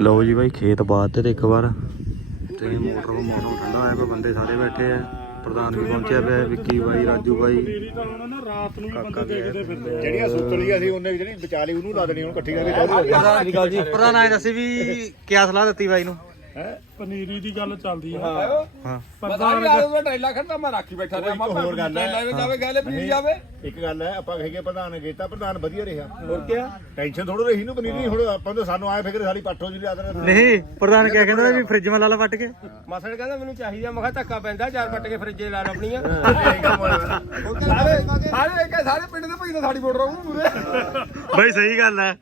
ਲਓ ਜੀ ਬਾਈ ਖੇਤ ਬਾਤ ਤੇ ਇੱਕ ਵਾਰ ਤੇ ਮੋਟਰ ਨੂੰ ਮੋਟਰ ਠੰਡਾ ਆਇਆ ਪਰ ਬੰਦੇ ਸਾਰੇ ਬੈਠੇ ਆ ਪ੍ਰਧਾਨ ਵੀ ਪਹੁੰਚਿਆ ਪਿਆ ਵਿੱਕੀ ਬਾਈ ਰਾਜੂ ਬਾਈ ਜਿਹੜੀਆਂ ਸੁੱਤਲੀਆਂ ਸੀ ਉਹਨੇ ਜਿਹੜੀ ਵਿਚਾਲੀ ਉਹਨੂੰ ਲਾ ਦੇਣੀ ਉਹਨੂੰ ਇਕੱਠੀ ਕਰਕੇ ਚਾਹ ਦੇ ਪ੍ਰਧਾਨ ਆਏ ਦੱਸੇ ਵੀ ਕਿਆ ਸਲਾਹ ਦਿੱਤੀ ਬਾਈ ਨੂੰ ਪਨੀਰੀ ਦੀ ਗੱਲ ਚੱਲਦੀ ਆ ਹਾਂ ਹਾਂ ਮੈਂ ਸਾਰੇ ਉਹ ਟੈਲਾ ਖੜਦਾ ਮੈਂ ਰਾਖੀ ਬੈਠਾ ਰਿਹਾ ਮੈਂ ਹੋਰ ਗੱਲ ਹੈ ਟੈਲਾ ਜਾਵੇ ਗੱਲ ਪੀ ਜਾਵੇ ਇੱਕ ਗੱਲ ਹੈ ਆਪਾਂ ਕਹੇਗੇ ਪ੍ਰਧਾਨ ਨੇ ਕੀਤਾ ਪ੍ਰਧਾਨ ਵਧੀਆ ਰਿਹਾ ਹੋਰ ਕੀ ਟੈਨਸ਼ਨ ਥੋੜੋ ਰਹੀ ਨੂੰ ਪਨੀਰੀ ਹੁਣ ਆਪਾਂ ਤਾਂ ਸਾਨੂੰ ਆਏ ਫਿਕਰ ਸਾਲੀ ਪਾਠੋ ਜੀ ਲਿਆਦਰ ਨਹੀਂ ਪ੍ਰਧਾਨ ਕਹਿ ਕਹਿੰਦਾ ਵੀ ਫ੍ਰਿਜ ਮਾ ਲਾਲਾ ਵੱਟ ਕੇ ਮਾਸੜ ਕਹਿੰਦਾ ਮੈਨੂੰ ਚਾਹੀਦਾ ਮਖਾ ਧੱਕਾ ਪੈਂਦਾ ਚਾਰ ਵੱਟ ਕੇ ਫ੍ਰਿਜ ਲਾ ਲਾਪਣੀਆਂ ਸਾਰੇ ਸਾਰੇ ਪਿੰਡ ਦੇ ਭਾਈ ਨੇ ਸਾਡੀ ਫੋਟੋ ਰਹੂ ਪੂਰੇ ਬਈ ਸਹੀ ਗੱਲ ਹੈ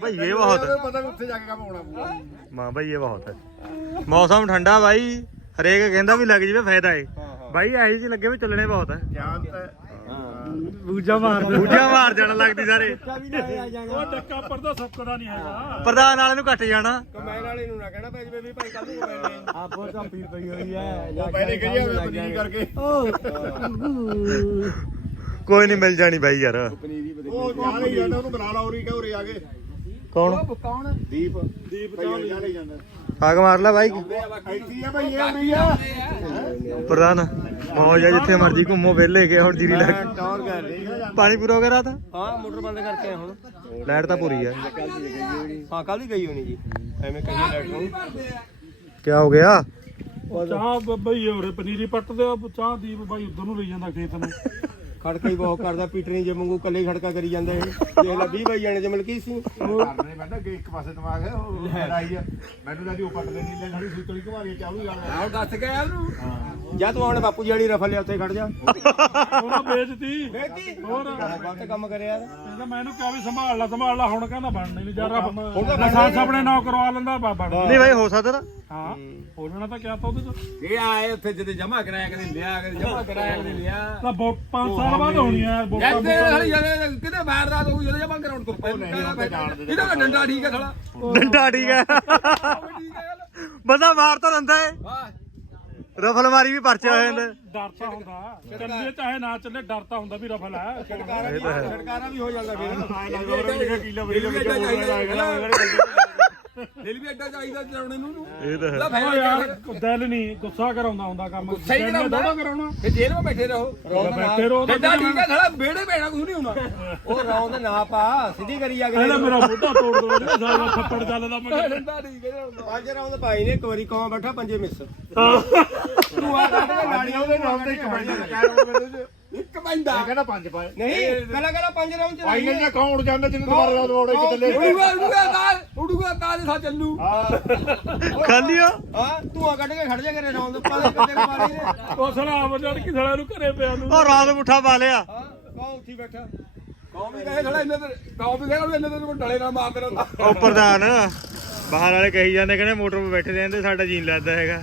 ਭਾਈ ਇਹ ਬਹੁਤ ਹੈ ਪਤਾ ਉੱਥੇ ਜਾ ਕੇ ਕੰਮ ਆਉਣਾ ਪੂਰਾ ਮਾਂ ਭਾਈ ਇਹ ਬਹੁਤ ਹੈ ਮੌਸਮ ਠੰਡਾ ਭਾਈ ਹਰੇਕ ਕਹਿੰਦਾ ਵੀ ਲੱਗ ਜਿਵੇਂ ਫਾਇਦਾ ਹੈ ਭਾਈ ਐਸੀ ਜੀ ਲੱਗੇ ਵੀ ਚੱਲਣੇ ਬਹੁਤ ਹੈ ਬੂਝਾ ਮਾਰ ਬੂਝਾ ਮਾਰ ਜਣ ਲੱਗਦੀ ਸਾਰੇ ਉਹ ਡੱਕਾ ਪਰਦਾ ਸੁੱਕਦਾ ਨਹੀਂ ਹੈਗਾ ਪਰਦਾ ਨਾਲ ਇਹਨੂੰ ਕੱਟ ਜਾਣਾ ਕਮੈਨ ਵਾਲੇ ਨੂੰ ਨਾ ਕਹਿਣਾ ਭਾਈ ਜਿਵੇਂ ਵੀ ਭਾਈ ਕੱਲ ਨੂੰ ਆ ਬਹੁਤ ਚਾਪੀ ਪਈ ਹੋਈ ਹੈ ਉਹ ਪਹਿਲੇ ਕਹੀ ਆ ਬਦਲੀ ਕਰਕੇ ਕੋਈ ਨਹੀਂ ਮਿਲ ਜਾਣੀ ਭਾਈ ਯਾਰ ਉਹ ਯਾਰ ਹੀ ਜਾਂਦਾ ਉਹਨੂੰ ਬਣਾ ਲਾਉਰੀ ਕਹੋਰੇ ਆ ਕੇ ਕੌਣ ਦੀਪ ਦੀਪ ਤਾਂ ਕੌਣ ਜਾਂਦਾ ਆਗ ਮਾਰ ਲੈ ਬਾਈ ਖਾਈਦੀ ਆ ਬਾਈ ਇਹ ਪ੍ਰਾਨ ਮੌਜ ਆ ਜਿੱਥੇ ਮਰਜੀ ਘੁੰਮੋ ਵੇਲੇ ਕੇ ਹੁਣ ਜੀਰੀ ਲੱਗ ਪਾਣੀ ਪੂਰਾ ਕਰਾ ਤਾ ਹਾਂ ਮੋਟਰ ਬੰਦ ਕਰਕੇ ਆਏ ਹੁਣ ਲਾਈਟ ਤਾਂ ਪੂਰੀ ਆ ਹਾਂ ਕੱਲ ਹੀ ਗਈ ਹੋਣੀ ਜੀ ਐਵੇਂ ਕਹੀ ਲਾਈਟ ਨੂੰ ਕੀ ਹੋ ਗਿਆ ਚਾਹ ਬਾਈ ਹੋਰੇ ਪਨੀਰੀ ਪੱਟਦੇ ਆ ਚਾਹ ਦੀਪ ਬਾਈ ਉਧਰ ਨੂੰ ਲਈ ਜਾਂਦਾ ਖੇਤ ਨੂੰ ਖੜਕਾ ਹੀ ਬਹੁਤ ਕਰਦਾ ਪੀਟਰੀ ਜੇ ਮੰਗੂ ਕੱਲੇ ਖੜਕਾ ਕਰੀ ਜਾਂਦਾ ਇਹ ਦੇਖ ਲੈ 20 ਬਾਈ ਜਾਣੇ ਜੇ ਮਲਕੀ ਸੀ ਕਰਨੇ ਬੰਦਾ ਇੱਕ ਪਾਸੇ ਦਿਮਾਗ ਉਹ ਲੜਾਈ ਮੈਨੂੰ ਜਦੀ ਉਹ ਪੱਟ ਲੈਣੀ ਲੈ ਸਾਡੀ ਸੂਤਲੀ ਘਵਾਰੀ ਚਾਲੂ ਜਾਣਾ ਆਉ ਦੱਸ ਗਿਆ ਉਹਨੂੰ ਹਾਂ ਜਾ ਤੂੰ ਆਪਣੇ ਬਾਪੂ ਜੀ ਵਾਲੀ ਰਫਲ ਲੈ ਉੱਥੇ ਖੜ ਜਾ ਉਹਨਾਂ ਬੇਇੱਜ਼ਤੀ ਬੇਇੱਜ਼ਤੀ ਹੋਰ ਬਹੁਤ ਕੰਮ ਕਰਿਆ ਯਾਰ ਹੋ ਜਣਾ ਤਾਂ ਕਿਹਾ ਤਾ ਉਹਦੇ ਚ ਇਹ ਆਏ ਉੱਥੇ ਜਿੱਦੇ ਜਮਾ ਕਰਾਇਆ ਕਹਿੰਦੇ ਲਿਆ ਕਹਿੰਦੇ ਜਮਾ ਕਰਾਇਆ ਕਹਿੰਦੇ ਲਿਆ ਤਾਂ ਬਹੁਤ 5 ਸਾਲ ਬਾਅਦ ਹੋਣੀ ਆ ਬਹੁਤ ਇਹਦਾ ਡੰਡਾ ਠੀਕ ਹੈ ਥੜਾ ਡੰਡਾ ਠੀਕ ਹੈ ਬਸਾ ਮਾਰ ਤਾਂ ਰੰਦਾ ਵਾਹ ਰਫਲ ਮਾਰੀ ਵੀ ਪਰਚਾ ਹੋ ਜਾਂਦਾ ਡਰਤਾ ਹੁੰਦਾ ਚੱਲੇ ਚਾਹੇ ਨਾ ਚੱਲੇ ਡਰਤਾ ਹੁੰਦਾ ਵੀ ਰਫਲ ਹੈ ਸਰਕਾਰਾਂ ਵੀ ਹੋ ਜਾਂਦਾ ਵੀ ਦਿਲ ਵੀ ਐਡਾ ਚਾਹੀਦਾ ਚਲਾਉਣੇ ਨੂੰ ਇਹ ਤਾਂ ਹੈ ਯਾਰ ਦਿਲ ਨਹੀਂ ਗੁੱਸਾ ਕਰਾਉਂਦਾ ਹੁੰਦਾ ਕੰਮ ਸਹੀ ਕਰਾਉਂਦਾ ਕਰਾਉਣਾ ਫੇ ਜੇਲ੍ਹ ਵਿੱਚ ਬੈਠੇ ਰਹੋ ਬੈਠੇ ਰਹੋ ਤਾਂ ਠੀਕ ਹੈ ਖੜਾ ਬੇੜੇ ਪੈਣਾ ਕੁਝ ਨਹੀਂ ਹੁੰਦਾ ਉਹ ਰੌਂਦ ਨਾ ਪਾ ਸਿੱਧੀ ਕਰੀ ਅਗਲੇ ਇਹਨਾਂ ਮੇਰਾ ਫੋਟਾ ਤੋੜ ਦੋ ਜੀ ਸਾਰਾ ਫੱਪੜ ਚੱਲਦਾ ਮੈਂ ਠੀਕ ਹੈ ਪੰਜ ਰੌਂਦ ਪਾਈ ਨੇ ਇੱਕ ਵਾਰੀ ਕੌਮ ਬੈਠਾ ਪੰਜੇ ਮਿਸ ਤੂੰ ਆ ਕੇ ਗਾੜੀਆਂ ਦੇ ਨਾਮ ਤੇ ਇੱਕ ਵਾਰੀ ਕਹਿ ਰੋ ਮੈਨੂੰ ਜੀ ਇੱਕ ਬੰਦਾ ਕਹਿੰਦਾ ਪੰਜ ਪਾ ਨਹੀਂ ਕਹਿੰਦਾ ਕਹਿੰਦਾ ਪੰਜ ਰਾਉਂਡ ਚ ਫਾਈਨਲ ਦਾ ਕਾਉਂਟ ਜਾਂਦਾ ਜਿੰਨੇ ਦੁਬਾਰਾ ਰਾਉਂਡ ਹੋੜੇ ਕਿ ਥੱਲੇ ਉੜੂਗਾ ਉੜੂਗਾ ਤਾਲ ਉੜੂਗਾ ਤਾਲ ਸਾ ਚੱਲੂ ਹਾਂ ਖਾਲੀ ਹਾਂ ਹਾਂ ਤੂੰ ਆ ਕੱਢ ਕੇ ਖੜ ਜਾ ਕੇ ਰਾਉਂਡ ਉੱਪਰ ਕਿੱਧਰ ਮਾਰੇ ਉਹ ਸੁਣਾ ਆਵਾਜ਼ ਕਿ ਸਾਲਾ ਨੂੰ ਘਰੇ ਪਿਆ ਨੂੰ ਉਹ ਰਾਤ ਮੁੱਠਾ ਪਾ ਲਿਆ ਕੌਂ ਉੱਠੀ ਬੈਠਾ ਕੌਂ ਵੀ ਕਹੇ ਖੜਾ ਇੰਨੇ ਦਰ ਕੌਂ ਵੀ ਕਹੇ ਇੰਨੇ ਦਰ ਨੂੰ ਡਲੇ ਨਾਲ ਮਾਰ ਦੇ ਉਹ ਪ੍ਰਧਾਨ ਬਾਹਰ ਵਾਲੇ ਕਹੀ ਜਾਂਦੇ ਕਹਿੰਦੇ ਮੋਟਰ 'ਤੇ ਬੈਠੇ ਰਹਿੰਦੇ ਸਾਡਾ ਜੀਨ ਲੱਦਦਾ ਹੈਗਾ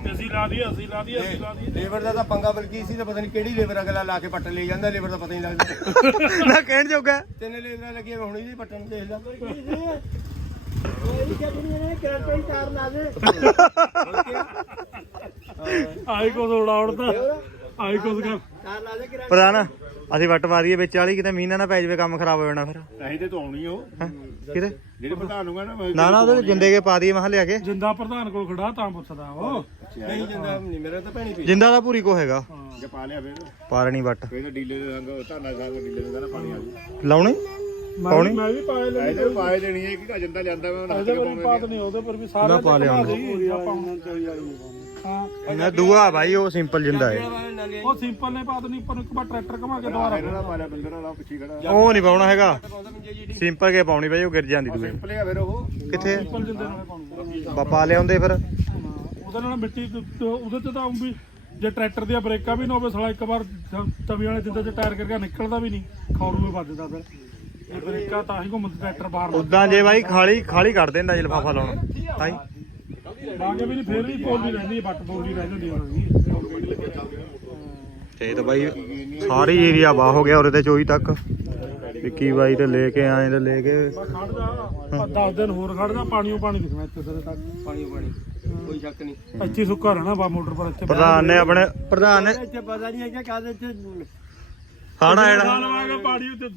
ਲੇਬਰ ਦਾ ਤਾਂ ਪੰਗਾ ਬਲਕੀ ਸੀ ਤੇ ਪਤਾ ਨਹੀਂ ਕਿਹੜੀ ਲੇਬਰ ਅਗਲਾ ਲਾ ਕੇ ਪੱਟਣ ਲਈ ਜਾਂਦਾ ਲੇਬਰ ਦਾ ਪਤਾ ਨਹੀਂ ਲੱਗਦਾ ਨਾ ਕਹਿਣ ਜੋਗਾ ਤਿੰਨ ਲੇਬਰਾਂ ਲੱਗੀ ਹੋਣੀ ਜੀ ਪੱਟਣ ਦੇਖ ਲੈ ਆਈ ਕੋ ਤੋੜਾ ਉੜਦਾ ਆਈ ਕੋ ਤੋੜਾ ਪਰਾਣਾ ਅਸੀਂ ਵੱਟ ਵਾਰੀ ਵਿੱਚ ਵਾਲੀ ਕਿਤੇ ਮੀਨਾ ਨਾ ਪੈ ਜਾਵੇ ਕੰਮ ਖਰਾਬ ਹੋ ਜਾਣਾ ਫਿਰ ਅਸੀਂ ਤੇ ਤੋਂ ਆਉਣੀ ਹੋ ਕਿਤੇ ਜਿਹੜੇ ਪ੍ਰਧਾਨ ਨੂੰ ਕਹਣਾ ਨਾ ਨਾ ਉਹ ਤੇ ਜਿੰਦੇ ਕੇ ਪਾ ਦੀਏ ਮਹਾਂ ਲਿਆ ਕੇ ਜਿੰਦਾ ਪ੍ਰਧਾਨ ਕੋਲ ਖੜਾ ਤਾਂ ਪੁੱਛਦਾ ਉਹ ਨਹੀਂ ਜਿੰਦਾ ਨਹੀਂ ਮੇਰੇ ਤਾਂ ਪੈਣੀ ਪਈ ਜਿੰਦਾ ਦਾ ਪੂਰੀ ਕੋ ਹੈਗਾ ਜੇ ਪਾ ਲਿਆ ਫਿਰ ਪਾਰਣੀ ਵਟ ਵੱਟ ਫਿਰ ਡੀਲੇ ਦੇ ਰੰਗ ਧਾਨਾ ਸਾਹ ਦੇ ਡੀਲੇ ਦੇ ਨਾਲ ਪਾਣੀ ਆ ਜੀ ਲਾਉਣੀ ਪਾਉਣੀ ਮੈਂ ਵੀ ਪਾਏ ਲੈਣੀ ਹੈ ਪਾਏ ਦੇਣੀ ਹੈ ਕਿ ਜਿੰਦਾ ਲੈਂਦਾ ਮੈਂ ਉਹਨਾਂ ਦੇ ਪਾਤ ਨਹੀਂ ਉਹਦੇ ਪਰ ਵੀ ਸਾਰੇ ਪਾ ਲਿਆ ਆਪਾਂ ਹੁਣ ਚਲੀ ਜਾਈਏ ਨਾ ਦੂਆ ਭਾਈ ਉਹ ਸਿੰਪਲ ਜਿੰਦਾ ਹੈ ਉਹ ਸਿੰਪਲ ਨੇ ਪਾਦ ਨਹੀਂ ਉੱਪਰ ਇੱਕ ਵਾਰ ਟਰੈਕਟਰ ਘਮਾਕੇ ਦੁਬਾਰਾ ਇਹਦਾ ਮਾਰਿਆ ਬੰਦਰ ਵਾਲਾ ਪਿੱਛੇ ਖੜਾ ਉਹ ਨਹੀਂ ਪਾਉਣਾ ਹੈਗਾ ਸਿੰਪਲ ਕੇ ਪਾਉਣੀ ਭਾਈ ਉਹ ਗਿਰ ਜਾਂਦੀ ਦੂਏ ਸਿੰਪਲ ਹੈ ਫਿਰ ਉਹ ਕਿੱਥੇ ਸਿੰਪਲ ਜਿੰਦੇ ਨਾਲ ਪਾਉਣੀ ਬਾਪਾ ਲਿਆਉਂਦੇ ਫਿਰ ਉਹਦੇ ਨਾਲ ਮਿੱਟੀ ਉਹਦੇ ਤੇ ਤਾਂ ਵੀ ਜੇ ਟਰੈਕਟਰ ਦੀਆਂ ਬ੍ਰੇਕਾਂ ਵੀ ਨਾ ਹੋਵੇ ਸਲਾ ਇੱਕ ਵਾਰ ਤਵੀ ਵਾਲੇ ਜਿੰਦਾ ਤੇ ਟਾਇਰ ਕਰਕੇ ਨਿਕਲਦਾ ਵੀ ਨਹੀਂ ਖੌਰੂ ਵੀ ਵੱਜਦਾ ਫਿਰ ਬ੍ਰੇਕਾਂ ਤਾਂ ਹੀ ਕੋ ਘੁੰਮਦੇ ਟਰੈਕਟਰ ਬਾਹਰ ਉਦਾਂ ਜੇ ਭਾਈ ਖਾਲੀ ਖਾਲੀ ਕਰ ਦਿੰਦਾ ਜੇ ਲਫਾਫਾ ਲਾਉਣਾ ਤਾਂ ਹੀ ਤੇ ਤਾਂ ਬਾਈ ਸਾਰੀ ਏਰੀਆ ਬਾਹ ਹੋ ਗਿਆ ਔਰ ਇਹਦੇ ਚੋਈ ਤੱਕ ਵਿੱਕੀ ਬਾਈ ਤੇ ਲੈ ਕੇ ਆਏ ਤੇ ਲੈ ਕੇ ਖੜਦਾ 10 ਦਿਨ ਹੋਰ ਖੜਦਾ ਪਾਣੀੋਂ ਪਾਣੀ ਦਿਖਣਾ ਇੱਥੇ ਤੇਰੇ ਤੱਕ ਪਾਣੀੋਂ ਪਾਣੀ ਕੋਈ ਸ਼ੱਕ ਨਹੀਂ ਅੱਛੀ ਸੁੱਕਾ ਰਹਿਣਾ ਬਾ ਮੋਟਰ ਪਰ ਇੱਥੇ ਪ੍ਰਧਾਨ ਨੇ ਆਪਣੇ ਪ੍ਰਧਾਨ ਨੇ ਇੱਥੇ ਪਤਾ ਨਹੀਂ ਹੈ ਕਿ ਕਾਹਦੇ ਤੇ ਖਾਣਾ ਹੈ ਨਾ ਲਵਾਗਾ ਪਾਣੀ ਉੱਤੇ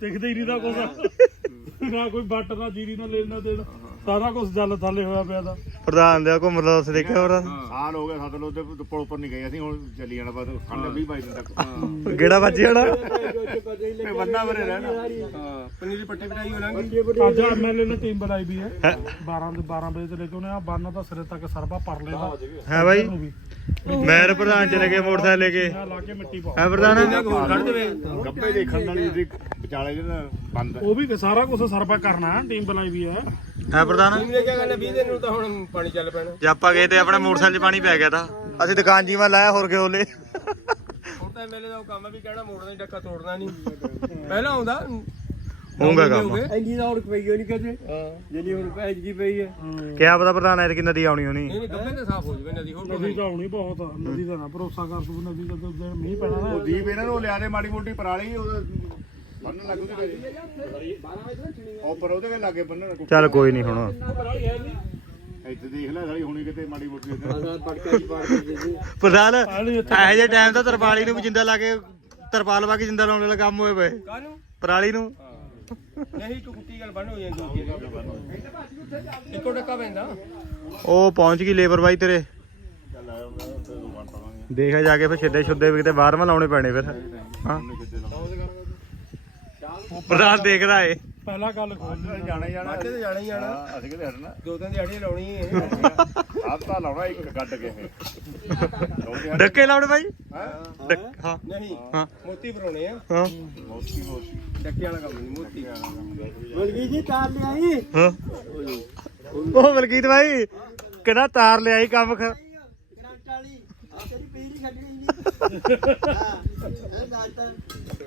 ਦਿਖਦੇ ਹੀ ਨਹੀਂ ਦਾ ਕੁਝ ਨਾ ਕੋਈ ਬੱਟ ਦਾ ਜੀਰੀ ਨਾ ਲੈਣਾ ਦੇਣਾ ਸਾਰਾ ਕੁਝ ਜਲ ਥੱਲੇ ਹੋਇਆ ਪਿਆ ਦਾ ਪ੍ਰਧਾਨ ਦੇ ਘੁੰਮਦਾ ਉੱਥੇ ਦੇਖਿਆ ਹੋਰ ਸਾਲ ਹੋ ਗਿਆ ਸਤਲੋ ਤੇ ਪੁਲ ਉੱਪਰ ਨਹੀਂ ਗਏ ਅਸੀਂ ਹੁਣ ਚੱਲੀ ਜਾਣਾ ਬਾਦ ਸਾਡੇ 20 ਬਾਈ ਦਿਨ ਤੱਕ ਗੇੜਾ ਵੱਜ ਜਾਣਾ ਤੇ ਬੰਦਾ ਬਰੇ ਰਹਿਣਾ ਹਾਂ ਪਨੀਰੀ ਪੱਟੇ ਪਟਾਈ ਹੋ ਲਾਂਗੇ ਅੱਜ ਐਮਐਲਏ ਨੇ ਟੀਮ ਬੁਲਾਈ ਵੀ ਹੈ 12 ਤੋਂ 12 ਵਜੇ ਤੱਕ ਉਹਨੇ ਆ ਬੰਨਾ ਦਾ ਸਿਰੇ ਤੱਕ ਸਰਬਾ ਪੜ ਲੈਣਾ ਹੈ ਬਾਈ ਮੈਂ ਪ੍ਰਧਾਨ ਚ ਲੈ ਮੋਟਰਸਾਈਕਲ ਲੈ ਕੇ ਲਾ ਕੇ ਮਿੱਟੀ ਪਾ ਹੈ ਪ੍ਰਧਾਨ ਕੱਢ ਦੇਵੇ ਗੱਪੇ ਦੇਖਣ ਵਾਲੀ ਜਿਹੜੀ ਵਿਚਾਲੇ ਜਿਹੜਾ ਬੰਦ ਉਹ ਵੀ ਸਾਰਾ ਕੁਝ ਸਰਬਾ ਕਰਨਾ ਟੀਮ ਬੁਲਾਈ ਵੀ ਹੈ ਹੈ ਪ੍ਰਧਾਨ ਕੀ ਲੈ ਕੇ ਗੱਲ 20 ਦਿਨ ਨੂੰ ਤਾਂ ਹੁਣ ਪਾਣੀ ਚੱਲ ਪੈਣਾ ਜੇ ਆਪਾਂ ਗਏ ਤੇ ਆਪਣੇ ਮੋਟਰਸਾਈਕਲ 'ਚ ਪਾਣੀ ਪੈ ਗਿਆ ਤਾਂ ਅਸੀਂ ਦੁਕਾਨ ਜੀਵਾਂ ਲਾਇਆ ਹੋਰ ਕਿਉਂ ਲੈ ਹੁਣ ਤਾਂ ਮੇਲੇ ਦਾ ਕੰਮ ਵੀ ਕਹਿਣਾ ਮੋੜ ਦਾ ਡੱਕਾ ਤੋੜਨਾ ਨਹੀਂ ਪਹਿਲਾਂ ਆਉਂਦਾ ਹੋਊਗਾ ਕੰਮ ਇੰਨੀ ਦਾ ਹੋਰ ਪਈ ਹੋਣੀ ਕਿਤੇ ਹਾਂ ਜਿੰਨੀ ਹੋਰ ਪੈਜ ਕੀ ਪਈ ਹੈ ਕੀ ਆ ਪਤਾ ਪ੍ਰਧਾਨ ਐਤ ਕਿ ਨਦੀ ਆਉਣੀ ਹੋਣੀ ਨਹੀਂ ਨਹੀਂ ਦੱਬੇ ਤੇ ਸਾਫ ਹੋ ਜਵੇ ਨਦੀ ਹੋਰ ਨਦੀ ਤਾਂ ਆਉਣੀ ਬਹੁਤ ਆ ਨਦੀ ਦਾ ਨਾ ਭਰੋਸਾ ਕਰ ਤੂੰ ਨਦੀ ਦਾ ਮੀਂਹ ਪੈਣਾ ਉਹ ਦੀਪ ਇਹਨਾਂ ਨੂੰ ਲਿਆ ਦੇ ਮਾੜੀ ਮੋਟੀ ਪਰਾਲੀ ਉਹ ਉੱਪਰ ਉਹਦੇ ਕੇ ਲਾਗੇ ਬੰਨਣ ਚੱਲ ਕੋਈ ਨਹੀਂ ਹੁਣ ਇੱਥੇ ਦੇਖ ਲੈ ਸਾਲੀ ਹੁਣੀ ਕਿਤੇ ਮਾੜੀ ਮੋਟੀ ਪੜਕੇ ਪੜਕੇ ਜਿੰਦਾ ਲਾ ਕੇ ਤਰਪਾਲ ਵਾ ਕੇ ਜਿੰਦਾ ਲਾਉਣ ਵਾਲਾ ਕੰਮ ਹੋਏ ਪਏ ਪਰਾਲੀ ਨੂੰ ਗੱਲ ਜਾਂਦੀ ਪੈਂਦਾ ਉਹ ਪਹੁੰਚ ਗਈ ਲੇਬਰ ਬਾਈ ਤੇਰੇ ਦੇਖਿਆ ਜਾ ਕੇ ਫਿਰ ਛੱਡੇ ਛੁੱਡੇ ਵੀ ਕਿਤੇ ਬਾਹਰ ਮਾ ਲਾਉਣੇ ਪੈਣੇ ਫਿਰ ਹਾਂ ਪ੍ਰਧਾਨ ਦੇਖਦਾ ਏ ਪਹਿਲਾ ਗੱਲ ਖੋਲ ਜਾਣਾ ਜਾਣਾ ਬਾਅਦ ਤੇ ਜਾਣਾ ਹੀ ਜਾਣਾ ਅੱਜ ਕਿਤੇ ਹਟਣਾ ਦੋ ਤਿੰਨ ਦਿਹਾੜੀ ਲਾਉਣੀ ਹੈ ਆਪ ਤਾਂ ਲਾਉਣਾ ਇੱਕ ਕੱਢ ਕੇ ਡੱਕੇ ਲਾਉਣੇ ਬਾਈ ਹਾਂ ਡੱਕ ਹਾਂ ਨਹੀਂ ਮੋਤੀ ਬਰੋਣੇ ਆ ਹਾਂ ਮੋਤੀ ਮੋਤੀ ਡੱਕੇ ਵਾਲਾ ਕੰਮ ਨਹੀਂ ਮੋਤੀ ਵਾਲਾ ਕੰਮ ਬਈ ਜੀ ਤਾਰ ਲਿਆਈ ਹਾਂ ਉਹ ਵਲਗੀਤ ਬਾਈ ਕਿਹੜਾ ਤਾਰ ਲਿਆਈ ਕੰਮ ਖ ਕਰਾਂ ਟਾਲੀ ਹਾਂ ਤੇਰੀ ਪੀ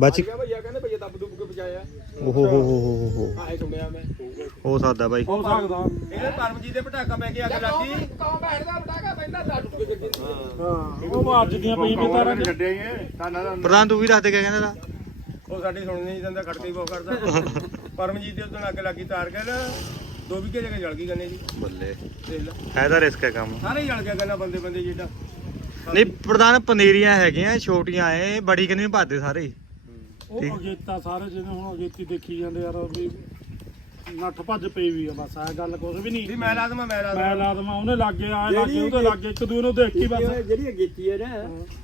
ਬਚ ਗਿਆ ਭਈਆ ਕਹਿੰਦੇ ਭਈਆ ਦੱਬ ਦੁੱਬ ਕੇ ਬਚਾਇਆ ਓਹੋ ਹੋ ਹੋ ਹੋ ਹੋ ਹੋ ਆਏ ਸੁਣਿਆ ਮੈਂ ਹੋ ਸਕਦਾ ਬਾਈ ਹੋ ਸਕਦਾ ਇਹਨੇ ਪਰਮਜੀਤ ਦੇ ਪਟਾਕਾ ਪੈ ਕੇ ਅੱਗ ਲਾਤੀ ਕੌਮ ਬੈਠਦਾ ਪਟਾਕਾ ਪੈਂਦਾ ਦੱਬ ਕੇ ਜੱਟੀ ਹਾਂ ਉਹ ਮਾਰ ਜਿੱਦੀਆਂ ਪਈ ਵੀ ਪ੍ਰਧਾਨ ਤੂੰ ਵੀ ਰੱਖ ਕਹਿੰਦਾ ਉਹ ਸਾਡੀ ਸੁਣਨੀ ਨਹੀਂ ਜਾਂਦਾ ਖੜਕੇ ਬੋ ਕਰਦਾ ਪਰਮਜੀਤ ਦੇ ਉੱਤੇ ਅੱਗ ਲੱਗੀ ਤਾਰ ਗਿਆ ਦੋ ਵੀ ਕੇ ਜਗ੍ਹਾ ਜਲ ਗਈ ਕੰਨੇ ਜੀ ਬੱਲੇ ਦੇਖ ਲੈ ਫਾਇਦਾ ਰਿਸਕ ਹੈ ਕੰਮ ਸਾਰੇ ਜਲ ਗਿਆ ਕੰਨਾ ਬੰਦੇ ਬੰਦੇ ਜਿੱਡਾ ਨਹੀਂ ਪ੍ਰਧਾਨ ਪਨੀਰੀਆਂ ਹੈਗੀਆਂ ਛੋਟੀਆਂ ਐ ਬੜੀ ਕਿੰਨੀ ਭਾਦੇ ਸਾਰੇ ਉਹ ਅਜੀਤਾ ਸਾਰੇ ਜਿਹਨੇ ਹੁਣ ਅਗੇਤੀ ਦੇਖੀ ਜਾਂਦੇ ਯਾਰ ਵੀ ਨੱਠ ਭੱਜ ਪਈ ਵੀ ਆ ਬਸ ਐ ਗੱਲ ਕੋਈ ਵੀ ਨਹੀਂ ਮੈਂ ਲਾਦਮਾ ਮੈਂ ਲਾਦਮਾ ਮੈਂ ਲਾਦਮਾ ਉਹਨੇ ਲੱਗੇ ਆ ਲੱਗੇ ਉਹਦੇ ਲੱਗੇ ਇੱਕ ਦੂਰ ਨੂੰ ਦੇਖੀ ਬਸ ਜਿਹੜੀ ਅਗੇਤੀ ਹੈ ਨਾ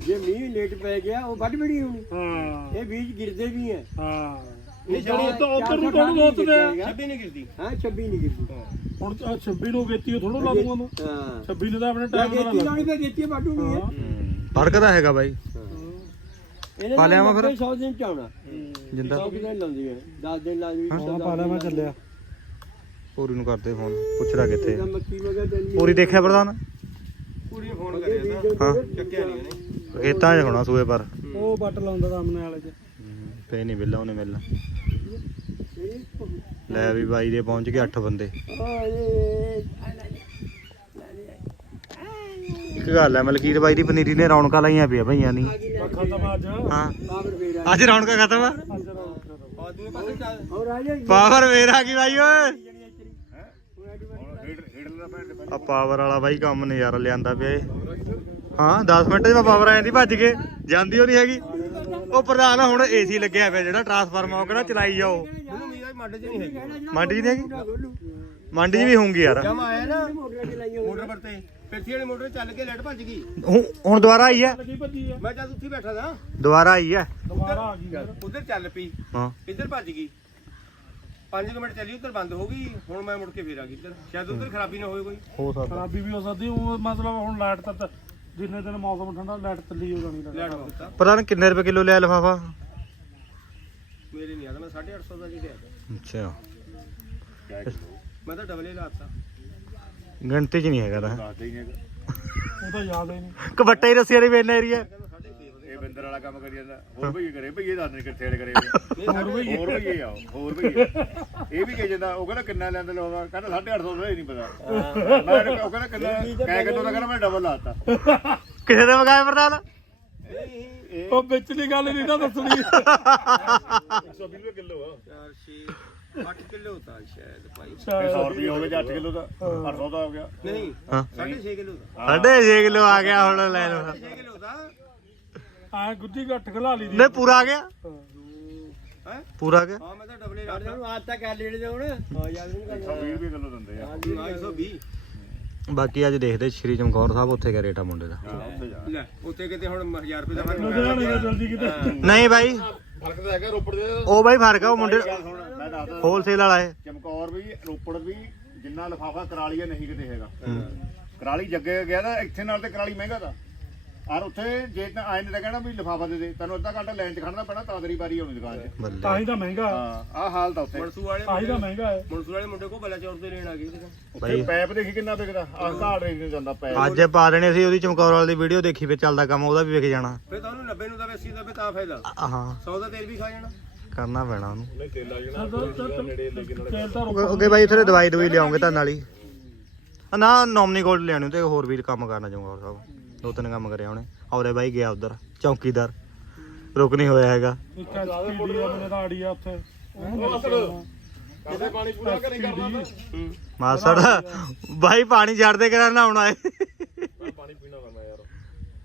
ਜੇ ਮੀਂਹ ਲੇਟ ਪੈ ਗਿਆ ਉਹ ਵੱਢ ਬੜੀ ਹੁਣ ਹਾਂ ਇਹ ਬੀਜ ਗਿਰਦੇ ਵੀ ਐ ਹਾਂ ਇਹ ਜਿਹੜੀ ਤਾਂ ਉੱਧਰ ਨੂੰ ਕੋਈ ਦੋਸਦੇ 26 ਨਹੀਂ ਗਿਰਦੀ ਹਾਂ 26 ਨਹੀਂ ਗਿਰਦੀ ਹੁਣ ਤਾਂ 26 ਨੂੰ ਵੇਤੀ ਥੋੜਾ ਲਾਦੂਆਂ ਨੂੰ ਹਾਂ ਛੱਬੀ ਨੇ ਤਾਂ ਆਪਣੇ ਟਾਈਮ ਨਾਲ ਅਜੀਤੀ ਜਾਣੀ ਤਾਂ ਵੱਢੂਗੀ ਹੈ ਭੜਕਦਾ ਹੈਗਾ ਬਾਈ ਪਾਲਿਆ ਮੈਂ ਫਿਰ 100 ਦਿਨ ਚ ਆਉਣਾ ਜਿੰਦਾ ਪਾ ਪਾਲਿਆ ਮੈਂ ਚੱਲਿਆ ਪੂਰੀ ਨੂੰ ਕਰਦੇ ਫੋਨ ਰਾ ਕਿੱਥੇ ਪੂਰੀ ਦੇਖਿਆ ਪ੍ਰਧਾਨ ਪੂਰੀ ਫੋਨ ਕਰਿਆ ਹਾਂ ਚੱਕਿਆ ਨਹੀਂ ਉਹਨੇ ਖੇਤਾਂ 'ਚ ਹੋਣਾ ਸੂਏ ਪਰ ਉਹ ਬੱਟ ਲਾਉਂਦਾ ਸਾਹਮਣੇ ਵਾਲੇ 'ਚ ਤੇ ਨਹੀਂ ਬਿੱਲਾ ਉਹਨੇ ਮਿਲਣਾ ਲੈ ਵੀ ਬਾਈ ਦੇ ਪਹੁੰਚ ਗਏ 8 ਬੰਦੇ ਆਏ ਇੱਕ ਗੱਲ ਹੈ ਮਲਕੀਰ ਬਾਈ ਦੀ ਪਨੀਰੀ ਨੇ ਰੌਣਕਾਂ ਲਾਈਆਂ ਪਈਆਂ ਭਈਆਂ ਨਹੀਂ ਖਤਮ ਅੱਜ ਹਾਂ ਅੱਜ ਰੌਣਕਾਂ ਖਤਮ ਆ ਪਾਵਰ ਮੇਰਾ ਕੀ ਬਾਈ ਓਏ ਆ ਪਾਵਰ ਵਾਲਾ ਬਾਈ ਕੰਮ ਨਜ਼ਾਰਾ ਲਿਆਂਦਾ ਪਿਆ ਹਾਂ 10 ਮਿੰਟ ਜਿਵੇਂ ਪਾਵਰ ਆ ਜਾਂਦੀ ਭੱਜ ਕੇ ਜਾਂਦੀ ਹੋ ਨਹੀਂ ਹੈਗੀ ਉਹ ਪ੍ਰਧਾਨ ਹੁਣ ਏਸੀ ਲੱਗਿਆ ਪਿਆ ਜਿਹੜਾ ਟਰਾਂਸਫਾਰਮਰ ਉਹ ਕਿਹੜਾ ਚਲਾਈ ਜਾਓ ਮੰਡੀ ਦੀ ਹੈਗੀ ਮੰਡੀ ਦੀ ਵੀ ਹੋਊਗੀ ਯਾਰ ਜਮ ਆਇਆ ਨਾ ਮੋਟਰ ਪਰਤੇ ਮੋਟਰ ਚੱਲ ਕੇ ਗਈ ਹੁਣ ਦੁਬਾਰਾ ਆਈ ਹੈ ਮੈਂ ਜਦ ਉੱਥੇ ਬੈਠਾ ਦਾ ਦੁਬਾਰਾ ਆਈ ਹੈ ਉਧਰ ਚੱਲ ਪਈ ਹਾਂ ਇੱਧਰ ਭੱਜ ਗਈ 5 ਮਿੰਟ ਚੱਲੀ ਉਧਰ ਬੰਦ ਹੋ ਗਈ ਹੁਣ ਮੈਂ ਮੁੜ ਕੇ ਫੇਰ ਆ ਗਈ ਇੱਧਰ ਸ਼ਾਇਦ ਉਧਰ ਖਰਾਬੀ ਨਾ ਹੋਵੇ ਕੋਈ ਹੋ ਸਕਦਾ ਖਰਾਬੀ ਵੀ ਹੋ ਸਕਦੀ ਉਹ ਮਤਲਬ ਹੁਣ ਲਾਈਟ ਤਾਂ ਜਿੰਨੇ ਦਿਨ ਮੌਸਮ ਠੰਡਾ ਲਾਈਟ ਤੱਲੀ ਹੋ ਜਾਣੀ ਲਾਈਟ ਪਤਾ ਨਹੀਂ ਕਿੰਨੇ ਰੁਪਏ ਕਿਲੋ ਲੈ ਲਫਾਫਾ ਮੇਰੇ ਨਹੀਂ ਆਦਾ ਮੈਂ 850 ਦਾ ਜੀ ਲਿਆ ਅੱਛਾ ਮੈਂ ਤਾਂ ਡਬਲ ਹੀ ਲਾਤਾ ਗਣਤੀ ਚ ਨਹੀਂ ਹੈਗਾ ਤਾਂ ਉਹ ਤਾਂ ਯਾਦ ਨਹੀਂ ਕਵੱਟਾ ਹੀ ਰਸੀ ਵਾਲੀ ਵੇਨ ਏਰੀਆ ਇਹ ਬਿੰਦਰ ਵਾਲਾ ਕੰਮ ਕਰੀ ਜਾਂਦਾ ਹੋਰ ਭਈ ਕਰੇ ਭਈ ਇਹ ਦੱਸ ਨਹੀਂ ਕਿੱਥੇ ਕਰੇ ਹੋਰ ਵੀ ਹੋਰ ਭਈ ਆ ਹੋਰ ਵੀ ਇਹ ਵੀ ਕਹੇ ਜਾਂਦਾ ਉਹ ਕਹਿੰਦਾ ਕਿੰਨਾ ਲੈਂਦੇ ਲੋਗਾ ਕਹਿੰਦਾ 850 ਦਾ ਹੀ ਨਹੀਂ ਪਤਾ ਮੈਂ ਉਹ ਕਹਿੰਦਾ ਕਿੰਨਾ ਕਹਿ ਕੇ ਤੋਂ ਕਹਿੰਦਾ ਮੈਂ ਡਬਲ ਲਾਤਾ ਕਿਸੇ ਦੇ ਬਗਾਇ ਵਰਦਾਨ ਉਹ ਵਿੱਚ ਦੀ ਗੱਲ ਨਹੀਂ ਤਾਂ ਦੱਸਣੀ 120 ਕਿਲੋ ਆ 4 6 8 ਕਿਲੋ ਤਾਂ ਸ਼ਾਇਦ ਭਾਈ 100 ਰੁਪਏ ਹੋ ਗਏ 8 ਕਿਲੋ ਦਾ 800 ਦਾ ਹੋ ਗਿਆ ਨਹੀਂ ਨਹੀਂ 6 ਕਿਲੋ ਦਾ 6 ਕਿਲੋ ਆ ਗਿਆ ਹੁਣ ਲੈ ਲੋ 6 ਕਿਲੋ ਦਾ ਆ ਖਲਾ ਲਈ ਨਹੀਂ ਪੂਰਾ ਆ ਗਿਆ ਹੈ ਪੂਰਾ ਗਿਆ ਹਾਂ ਮੈਂ ਤਾਂ ਡਬਲੇ ਰੱਖ ਲਿਆ ਆ ਤਾਂ ਕੱਲ ਲੈਣੇ ਹੁਣ ਯਾਦ ਨਹੀਂ ਕਰ 120 ਕਿਲੋ ਦਿੰਦੇ ਆ 120 ਬਾਕੀ ਅੱਜ ਦੇਖਦੇ ਸ਼੍ਰੀ ਚਮਕੌਰ ਸਾਹਿਬ ਉੱਥੇ ਕਿਆ ਰੇਟਾ ਮੁੰਡੇ ਦਾ ਉੱਥੇ ਕਿਤੇ ਹੁਣ 1000 ਰੁਪਏ ਦਾ ਨਹੀਂ ਬਾਈ ਫਰਕ ਤਾਂ ਹੈਗਾ ਰੋਪੜ ਦੇ ਉਹ ਬਾਈ ਫਰਕ ਆ ਉਹ ਮੁੰਡੇ ਹੋਲਸੇਲ ਵਾਲਾ ਹੈ ਚਮਕੌਰ ਵੀ ਰੋਪੜ ਵੀ ਜਿੰਨਾ ਲਫਾਫਾ ਕਰਾਲੀਆ ਨਹੀਂ ਕਿਤੇ ਹੈਗਾ ਕਰਾਲੀ ਜੱਗੇ ਗਿਆ ਤਾਂ ਇੱਥੇ ਨਾਲ ਤੇ ਕਰਾਲੀ ਮਹਿੰਗਾ ਦਾ ਔਰ ਉੱਥੇ ਜੇ ਤਾਂ ਆਏ ਨੇ ਕਹਿਣਾ ਵੀ ਲਫਾਫਾ ਦੇ ਦੇ ਤੈਨੂੰ ਅੱਧਾ ਘੰਟਾ ਲਾਈਨ 'ਚ ਖੜਨਾ ਪੈਣਾ ਤਾਦਰੀ ਬਾਰੀ ਹੋਣੀ ਦੁਕਾਨ 'ਚ ਤਾਂ ਹੀ ਤਾਂ ਮਹਿੰਗਾ ਆ ਆ ਹਾਲ ਤਾਂ ਉੱਥੇ ਮਨਸੂ ਵਾਲੇ ਤਾਂ ਹੀ ਤਾਂ ਮਹਿੰਗਾ ਹੈ ਮਨਸੂ ਵਾਲੇ ਮੁੰਡੇ ਕੋ ਬੱਲਾ ਚੌਰ ਤੇ ਲੈਣ ਆ ਗਏ ਉੱਥੇ ਪੈਪ ਦੇਖੀ ਕਿੰਨਾ ਵਿਕਦਾ ਆ ਘਾੜ ਰੇਂਜ ਤੇ ਜਾਂਦਾ ਪੈਪ ਅੱਜ ਪਾ ਦੇਣੇ ਸੀ ਉਹਦੀ ਚਮਕੌਰ ਵਾਲੀ ਵੀਡੀਓ ਦੇਖੀ ਫੇ ਚੱਲਦਾ ਕੰਮ ਉਹਦਾ ਵੀ ਵਿਕ ਜਾਣਾ ਫੇ ਉਹਨੂੰ 90 ਨੂੰ ਤਾਂ 80 ਦਾ ਤਾਂ ਫਾਇਦਾ ਹਾਂ 100 ਦਾ ਤੇਲ ਵੀ ਖਾ ਜਾਣਾ ਕਰਨਾ ਪੈਣਾ ਉਹਨੂੰ ਓਕੇ ਬਾਈ ਫਿਰ ਦਵਾਈ ਦਵਾਈ ਲਿਆਉਂਗੇ ਤਾਂ ਨਾਲੀ ਨਾ ਨੋਮਨੀ ਕੋਲ ਲੈਣੀ ਤੇ ਹੋਰ ਵੀ ਕੰਮ ਕਰਨਾ ਚਾਹੁੰਗਾ ਹੋਰ ਸਭ ਦੋ ਤਿੰਨ ਕੰਮ ਕਰਿਆ ਉਹਨੇ ਔਰੇ ਬਾਈ ਗਿਆ ਉਧਰ ਚੌਂਕੀਦਾਰ ਰੁਕ ਨਹੀਂ ਹੋਇਆ ਹੈਗਾ ਮਾ ਸਰ ਭਾਈ ਪਾਣੀ ਛੱਡਦੇ ਕਰਨਾ ਆਉਣਾ ਹੈ ਪਾਣੀ ਪੀਣਾ ਕਰਨਾ ਯਾਰ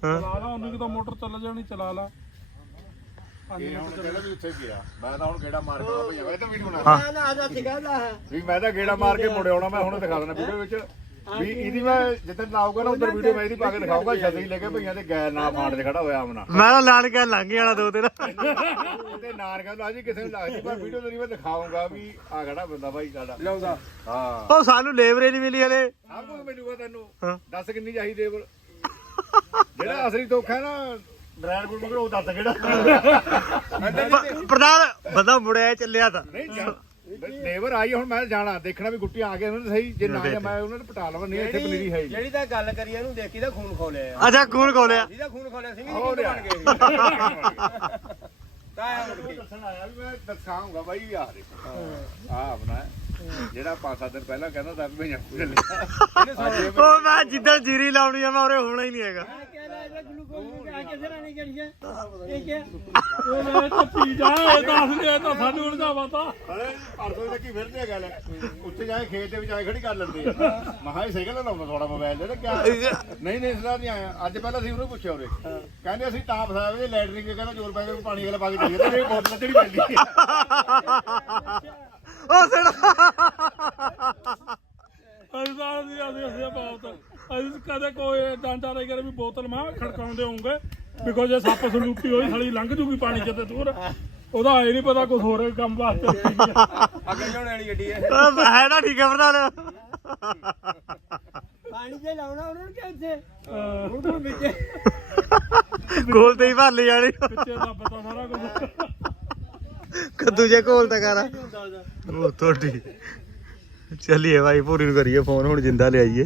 ਹਾਂ ਲਾ ਲਾ ਉਹਨੂੰ ਤਾਂ ਮੋਟਰ ਚੱਲ ਜਾਣੀ ਚਲਾ ਲਾ ਮੈਂ ਤਾਂ ਗੇੜਾ ਮਾਰ ਕੇ ਮੁੜੇ ਆਉਣਾ ਮੈਂ ਹੁਣ ਦਿਖਾ ਦੇਣਾ ਵੀਡੀਓ ਵਿੱਚ ਵੀ ਇਹਦੀ ਮੈਂ ਜਿੱਦਣ ਲਾਉਗਾ ਨਾ ਉਧਰ ਵੀਡੀਓ ਮੈਂ ਇਹਦੀ ਪਾ ਕੇ ਦਿਖਾਉਗਾ ਜਦ ਲੈ ਕੇ ਭਈਆਂ ਤੇ ਗੈਰ ਨਾ ਫਾਂਡ ਖੜਾ ਹੋਇਆ ਆਪਣਾ ਮੈਂ ਤਾਂ ਲਾਣ ਕੇ ਲੰਘ ਦੋ ਤੇ ਤੇ ਨਾਰ ਕਿਸੇ ਨੂੰ ਲੱਗ ਪਰ ਵੀਡੀਓ ਜਰੀ ਮੈਂ ਦਿਖਾਉਂਗਾ ਵੀ ਆ ਕਿਹੜਾ ਬੰਦਾ ਭਾਈ ਸਾਡਾ ਲਾਉਂਦਾ ਹਾਂ ਉਹ ਸਾਨੂੰ ਲੇਵਰੇ ਨਹੀਂ ਮਿਲੀ ਹਲੇ ਆਪ ਮਿਲੂਗਾ ਤੈਨੂੰ ਦੱਸ ਕਿੰਨੀ ਚਾਹੀਦੀ ਲੇਵਰ ਜਿਹੜਾ ਅਸਲੀ ਧੋਖਾ ਨਾ ਪ੍ਰਧਾਨ ਬੰਦਾ ਮੁੜਿਆ ਚੱਲਿਆ ਤਾਂ ਨੇਵਰ ਆਈ ਹੁਣ ਮੈਂ ਜਾਣਾ ਦੇਖਣਾ ਵੀ ਗੁੱਟੀ ਆ ਗਏ ਉਹਨਾਂ ਦੇ ਸਹੀ ਜੇ ਨਾ ਆਇਆ ਮੈਂ ਉਹਨਾਂ ਨੂੰ ਪਟਾ ਲਵਾਂ ਨਹੀਂ ਇੱਥੇ ਪਨੀਰੀ ਹੈ ਜਿਹੜੀ ਤਾਂ ਗੱਲ ਕਰੀਏ ਉਹਨੂੰ ਦੇਖੀ ਤਾਂ ਖੂਨ ਖੋਲਿਆ ਅੱਛਾ ਖੂਨ ਖੋਲਿਆ ਜਿਹਦਾ ਖੂਨ ਖੋਲਿਆ ਸੀ ਵੀ ਬਣ ਗਏ ਤਾਂ ਆਇਆ ਮੈਂ ਦੱਸਾਂਗਾ ਬਾਈ ਆ ਰਿਹਾ ਆ ਆਪਣਾ ਜਿਹੜਾ ਪੰਜ ਸੱਤ ਦਿਨ ਪਹਿਲਾਂ ਕਹਿੰਦਾ ਦਰਦ ਨਹੀਂ ਆਉਂਦਾ ਇਹਨੇ ਉਹ ਮੈਂ ਜਿੱਦਾਂ ਜੀਰੀ ਲਾਉਣੀ ਆ ਮੈਂ ਉਹਰੇ ਹੋਣਾ ਹੀ ਨਹੀਂ ਹੈਗਾ ਕਹਿੰਦਾ ਇਹਦਾ ਗਲੂਕੋਜ਼ ਵੀ ਆ ਕੇ ਸਰਾਣੀ ਕਰੀ ਇਹ ਕੀ ਉਹ ਮੈਂ ਤਾਂ ਜਾ ਇਹ ਦੱਸ ਦੇ ਤਾਂ ਸਾਨੂੰ ਉਹਦਾ ਪਤਾ ਅਰੇ ਅਰਦੋ ਤੇ ਕੀ ਫਿਰਦੇ ਗੱਲ ਉੱਥੇ ਜਾ ਕੇ ਖੇਤ ਦੇ ਵਿੱਚ ਆਏ ਖੜੀ ਕਰ ਲੈਂਦੇ ਆ ਮਹਾ ਹੀ ਸਾਈਕਲ ਲਾਉਂਦਾ ਤੁਹਾਡਾ ਮੋਬਾਈਲ ਦੇ ਕਿਆ ਨਹੀਂ ਨਹੀਂ ਸਦਾ ਨਹੀਂ ਆਇਆ ਅੱਜ ਪਹਿਲਾਂ ਸੀ ਉਹਨੂੰ ਪੁੱਛਿਆ ਉਹਰੇ ਕਹਿੰਦੇ ਅਸੀਂ ਤਾਂ ਫਸਾ ਵੇ ਲੈਟਰਿੰਗ ਕਹਿੰਦਾ ਜੋਰ ਪਾ ਕੇ ਪਾਣੀ ਵਾਲਾ ਪਾ ਕੇ ਦੇ ਦੇ ਬੋਤਲ ਚੜੀ ਹੈ ਉਹ ਸੜ ਅਸੀਂ ਆਦੀ ਆਦੀ ਆਦੀ ਬਹੁਤ ਅਸੀਂ ਕਦੇ ਕੋਈ ਡਾਂਟਾ ਰਹਿ ਗਿਆ ਵੀ ਬੋਤਲ ਮਾ ਖੜਕਾਉਂਦੇ ਹੋਊਗੇ ਬਿਕੋਜ਼ ਜੇ ਸੱਪ ਸਲੂਟੀ ਹੋਈ ਥਲੀ ਲੰਘ ਜੂਗੀ ਪਾਣੀ ਚ ਤੇ ਦੂਰ ਉਹਦਾ ਆਏ ਨਹੀਂ ਪਤਾ ਕੁਝ ਹੋਰ ਕੰਮ ਵਾਸਤੇ ਅੱਗੇ ਕਿਉਂ ਵਾਲੀ ਗੱਡੀ ਹੈ ਹੈ ਤਾਂ ਠੀਕ ਹੈ ਬਰਦਾਰ ਪਾਣੀ ਤੇ ਲਾਉਣਾ ਉਹਨੂੰ ਨੇ ਕਿੱਥੇ ਉਹਨਾਂ ਵਿੱਚ ਗੋਲ ਤੇ ਹੀ ਭਰ ਲਈ ਵਾਲੀ ਪਿੱਛੇ ਦਾ ਪਤਾ ਸਾਰਾ ਕੁਝ ਕਦੂ ਜੇ ਕੋਲ ਤਾਂ ਕਰਾ ਉਹ ਤੁਹਾਡੀ ਚਲੀਏ ਭਾਈ ਪੂਰੀ ਨੂੰ ਕਰੀਏ ਫੋਨ ਹੁਣ ਜਿੰਦਾ ਲੈ ਆਈਏ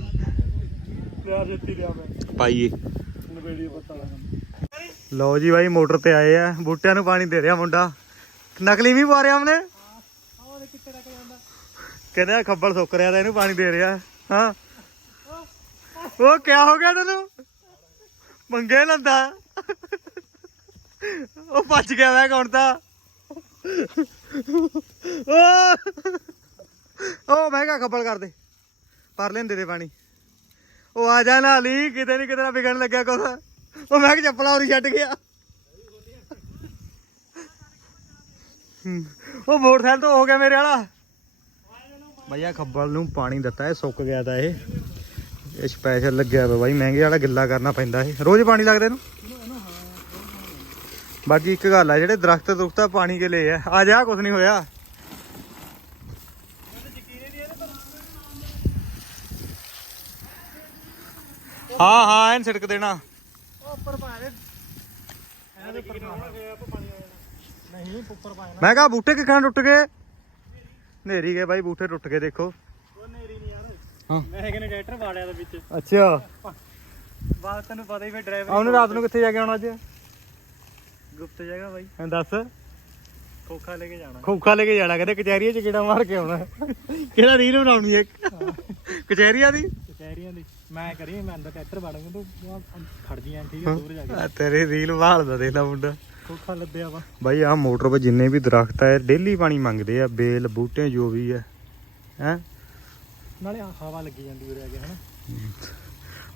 ਪਿਆਰ ਦਿੱਤੀ ਲਿਆ ਮੈਂ ਪਾਈਏ ਨਵੇੜੀ ਪਤਾ ਲਓ ਜੀ ਭਾਈ ਮੋਟਰ ਤੇ ਆਏ ਆ ਬੂਟਿਆਂ ਨੂੰ ਪਾਣੀ ਦੇ ਰਿਆ ਮੁੰਡਾ ਨਕਲੀ ਵੀ ਪਾ ਰਿਆ ਹਮਨੇ ਹਾਂ ਹੋਰ ਕਿੱਥੇ ਰੱਖ ਜਾਂਦਾ ਕਹਿੰਦੇ ਆ ਖੱਬਲ ਸੁੱਕ ਰਿਆ ਤਾਂ ਇਹਨੂੰ ਪਾਣੀ ਦੇ ਰਿਆ ਹਾਂ ਉਹ ਕਿਆ ਹੋ ਗਿਆ ਤੈਨੂੰ ਮੰਗੇ ਲੰਦਾ ਉਹ ਭੱਜ ਗਿਆ ਵੇ ਕੌਣ ਤਾਂ ਓ ਮਹਿਗਾ ਖੱਪਲ ਕਰਦੇ ਪਰ ਲੈਂਦੇ ਦੇ ਪਾਣੀ ਉਹ ਆ ਜਾ ਨਾ ਲਈ ਕਿਤੇ ਨਹੀਂ ਕਿਤੇ ਨਾ ਵਿਗਣ ਲੱਗਿਆ ਕੋਸ ਉਹ ਮੈਂ ਕਿ ਚੱਪਲਾਂ ਉਰੀ ਛੱਡ ਗਿਆ ਓ ਮੋਟਰਸਾਈਕਲ ਤੋਂ ਹੋ ਗਿਆ ਮੇਰੇ ਵਾਲਾ ਭਈਆ ਖੱਬਲ ਨੂੰ ਪਾਣੀ ਦਿੱਤਾ ਇਹ ਸੁੱਕ ਗਿਆ ਤਾਂ ਇਹ ਇਹ ਸਪੈਸ਼ਲ ਲੱਗਿਆ ਬਈ ਮਹਿੰਗੇ ਵਾਲਾ ਗਿੱਲਾ ਕਰਨਾ ਪੈਂਦਾ ਇਹ ਰੋਜ਼ ਪਾਣੀ ਲੱਗਦਾ ਇਹਨੂੰ ਬਾਕੀ ਇੱਕ ਗੱਲ ਆ ਜਿਹੜੇ ਦਰਖਤ ਦੁਖਤ ਪਾਣੀ ਕੇ ਲਈ ਆ ਆ ਜਾ ਕੁਛ ਨਹੀਂ ਹੋਇਆ ਹਾਂ ਹਾਂ ਇਹਨ ਸੜਕ ਦੇਣਾ ਉੱਪਰ ਪਾ ਪਾ ਪਾ ਦੇ ਦੇ ਉੱਪਰ ਪਾਣੀ ਆ ਜਾਣਾ ਨਹੀਂ ਦੇ ਮੈਂ ਕਹਾ ਬੂਟੇ ਕਿ ਖਾਂ ਟੁੱਟ ਗਏ ਨੇਰੀ ਗਏ ਬਾਈ ਬੂਟੇ ਟੁੱਟ ਗਏ ਦੇਖੋ ਨੇਰੀ ਨਹੀਂ ਮੈਂ ਨੇ ਟਰੈਕਟਰ ਬਾੜਿਆ ਦੇ ਵਿੱਚ ਅੱਛਾ ਬਾਤ ਤੈਨੂੰ ਪਤਾ ਹੀ ਮੈਂ ਡਰਾਈਵਰ ਆਉਣ ਰਾਤ ਨੂੰ ਕਿੱਥੇ ਜਾ ਕੇ ਆਉਣਾ ਅੱਜ ਗੁਪਤ ਜਗਾ ਬਾਈ ਹਾਂ ਦੱਸ ਖੋਖਾ ਲੈ ਕੇ ਜਾਣਾ ਖੋਖਾ ਲੈ ਕੇ ਜਾਣਾ ਕਹਿੰਦੇ ਕਚੈਰੀਆਂ 'ਚ ਕਿਹੜਾ ਮਾਰ ਕੇ ਆਉਣਾ ਕਿਹੜਾ ਰੀਲ ਬਣਾਉਣੀ ਇੱਕ ਕਚੈਰੀਆਂ ਦੀ ਕਚੈਰੀਆਂ ਦੀ ਮੈਂ ਕਰੀ ਮੈਂ ਅੰਦਰ ਟੈਕਟਰ ਵੜਾਂਗਾ ਤੂੰ ਖੜ ਜੀਆਂ ਠੀਕ ਹੈ ਦੂਰ ਜਾ ਕੇ ਤੇਰੇ ਰੀਲ ਭਾਲਦਾ ਦੇ ਲਾ ਮੁੰਡਾ ਖੋਖਾ ਲੱਭਿਆ ਵਾ ਬਾਈ ਆ ਮੋਟਰ 'ਤੇ ਜਿੰਨੇ ਵੀ ਦਰਖਤ ਆ ਡੇਲੀ ਪਾਣੀ ਮੰਗਦੇ ਆ ਬੇਲ ਬੂਟੇ ਜੋ ਵੀ ਆ ਹੈ ਨਾਲੇ ਹਵਾ ਲੱਗੀ ਜਾਂਦੀ ਉਰੇ ਆ ਕੇ ਹਨਾ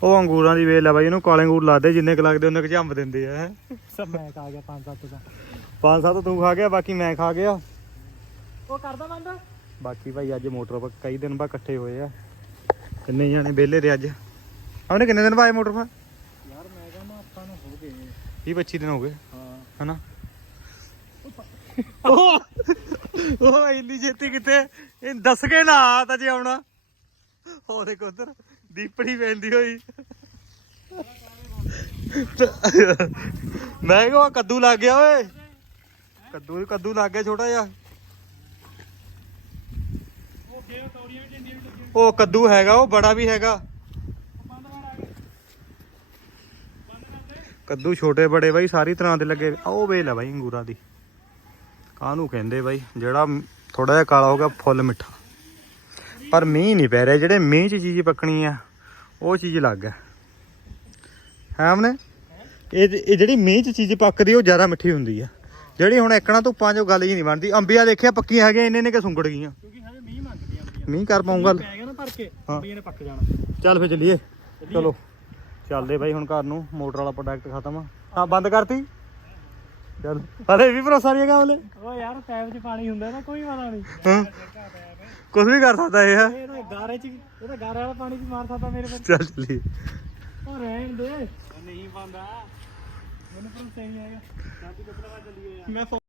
ਉਹ ਅੰਗੂਰਾਂ ਦੀ ਵੇਲ ਆ ਬਾਈ ਇਹਨੂੰ ਕਾਲੇ ਅੰਗੂਰ ਲੱਗਦੇ ਜਿੰਨੇ ਕ ਲੱਗਦੇ ਉਹਨੇ ਕ ਝੰਬ ਦਿੰਦੇ ਆ ਮੈਂ ਖਾ ਗਿਆ ਪੰਜ ਸੱਤ ਦਾ ਪੰਜ ਸੱਤ ਤੂੰ ਖਾ ਗਿਆ ਬਾਕੀ ਮੈਂ ਖਾ ਗਿਆ ਉਹ ਕਰਦਾ ਬੰਦ ਬਾਕੀ ਭਾਈ ਅੱਜ ਮੋਟਰ ਪਾ ਕਈ ਦਿਨ ਬਾਅਦ ਇਕੱਠੇ ਹੋਏ ਆ ਕਿੰਨੇ ਜਾਣੇ ਵਿਹਲੇ ਤੇ ਅੱਜ ਆਉਨੇ ਕਿੰਨੇ ਦਿਨ ਬਾਅਦ ਮੋਟਰ ਪਾ ਯਾਰ ਮੈਂ ਕਹਾਂ ਮਾ ਆਪਾਂ ਨੂੰ ਹੋ ਗਏ ਵੀ ਬੱਚੀ ਦਿਨ ਹੋ ਗਏ ਹਾਂ ਹਨਾ ਉਹ ਇੰਨੀ ਜੇਤੀ ਕਿਤੇ ਇਹ ਦੱਸ ਕੇ ਨਾ ਆ ਤਾਂ ਜੇ ਆਉਣਾ ਹੋਰ ਇੱਕ ਉਧਰ ਦੀਪੜੀ ਪੈਂਦੀ ਹੋਈ ਮੈਂ ਕਿਹਾ ਕੱਦੂ ਲੱਗ ਗਿਆ ਓਏ ਕੱਦੂ ਹੀ ਕੱਦੂ ਲੱਗ ਗਿਆ ਛੋਟਾ ਜਿਹਾ ਉਹ ਕੱਦੂ ਹੈਗਾ ਉਹ ਬੜਾ ਵੀ ਹੈਗਾ ਕੱਦੂ ਛੋਟੇ ਬੜੇ ਬਾਈ ਸਾਰੀ ਤਰ੍ਹਾਂ ਦੇ ਲੱਗੇ ਆਓ ਵੇ ਲੈ ਬਾਈ ਅੰਗੂਰਾ ਦੀ ਕਾਹਨੂੰ ਕਹਿੰਦੇ ਬਾਈ ਜਿਹੜਾ ਥੋੜਾ ਜਿਹਾ ਕਾਲਾ ਹੋ ਗਿਆ ਫੁੱਲ ਮਿੱਠਾ ਪਰ ਮੀਂਹ ਨਹੀਂ ਪੈ ਰਿਹਾ ਜਿਹੜੇ ਮੀਂਹ ਚ ਚੀਜ਼ ਪੱਕਣੀ ਆ ਉਹ ਚੀਜ਼ ਲੱਗ ਹੈ ਹੈਮ ਨੇ ਇਹ ਇਹ ਜਿਹੜੀ ਮੀਂਹ ਚ ਚੀਜ਼ ਪੱਕਦੀ ਉਹ ਜ਼ਿਆਦਾ ਮਿੱਠੀ ਹੁੰਦੀ ਆ ਜਿਹੜੀ ਹੁਣ ਇੱਕਣਾ ਤੋਂ ਪੰਜ ਗੱਲ ਹੀ ਨਹੀਂ ਬਣਦੀ ਅੰਬੀਆਂ ਦੇਖਿਆ ਪੱਕੀਆਂ ਹੈਗੇ ਇੰਨੇ ਨੇ ਕਿ ਸੁੰਗੜ ਗਈਆਂ ਕਿਉਂਕਿ ਮੀਂਹ ਅੰਬੀਆਂ ਮੀਂਹ ਕਰ ਪਾਉਂਗਾ ਪਾਉਂ ਗੱਲ ਚੱਲ ਫੇ ਚੱਲੀਏ ਚਲੋ ਚੱਲਦੇ ਬਾਈ ਹੁਣ ਘਰ ਨੂੰ ਮੋਟਰ ਵਾਲਾ ਪ੍ਰੋਡਕਟ ਖਤਮ ਆ ਬੰਦ ਕਰਤੀ ਚੱਲ ਅਰੇ ਵੀ ਭਰੋਸਾ ਨਹੀਂ ਹੈਗਾ ਉਹ ਯਾਰ ਟੈਪ ਚ ਪਾਣੀ ਹੁੰਦਾ ਨਾ ਕੋਈ ਵਾਲਾ ਨਹੀਂ ਕੁਝ ਵੀ ਕਰ ਸਕਦਾ ਇਹ ਇਹਨੂੰ ਗਾਰੇ ਚ ਉਹਦਾ ਗਾਰੇ ਵਾਲਾ ਪਾਣੀ ਵੀ ਮਾਰ ਸਕਦਾ ਮੇਰੇ ਬੰਦੇ ਚੱਲ ਚੱਲੀ ਉਹ ਰਹਿਣ ਦੇ ਨਹੀਂ ਬੰਦਾ ਮੈਨੂੰ ਪਰ ਸਹੀ ਆਏਗਾ ਚਾਚੀ ਕਪੜਾ ਵਾ ਚੱਲੀ ਆ ਮੈਂ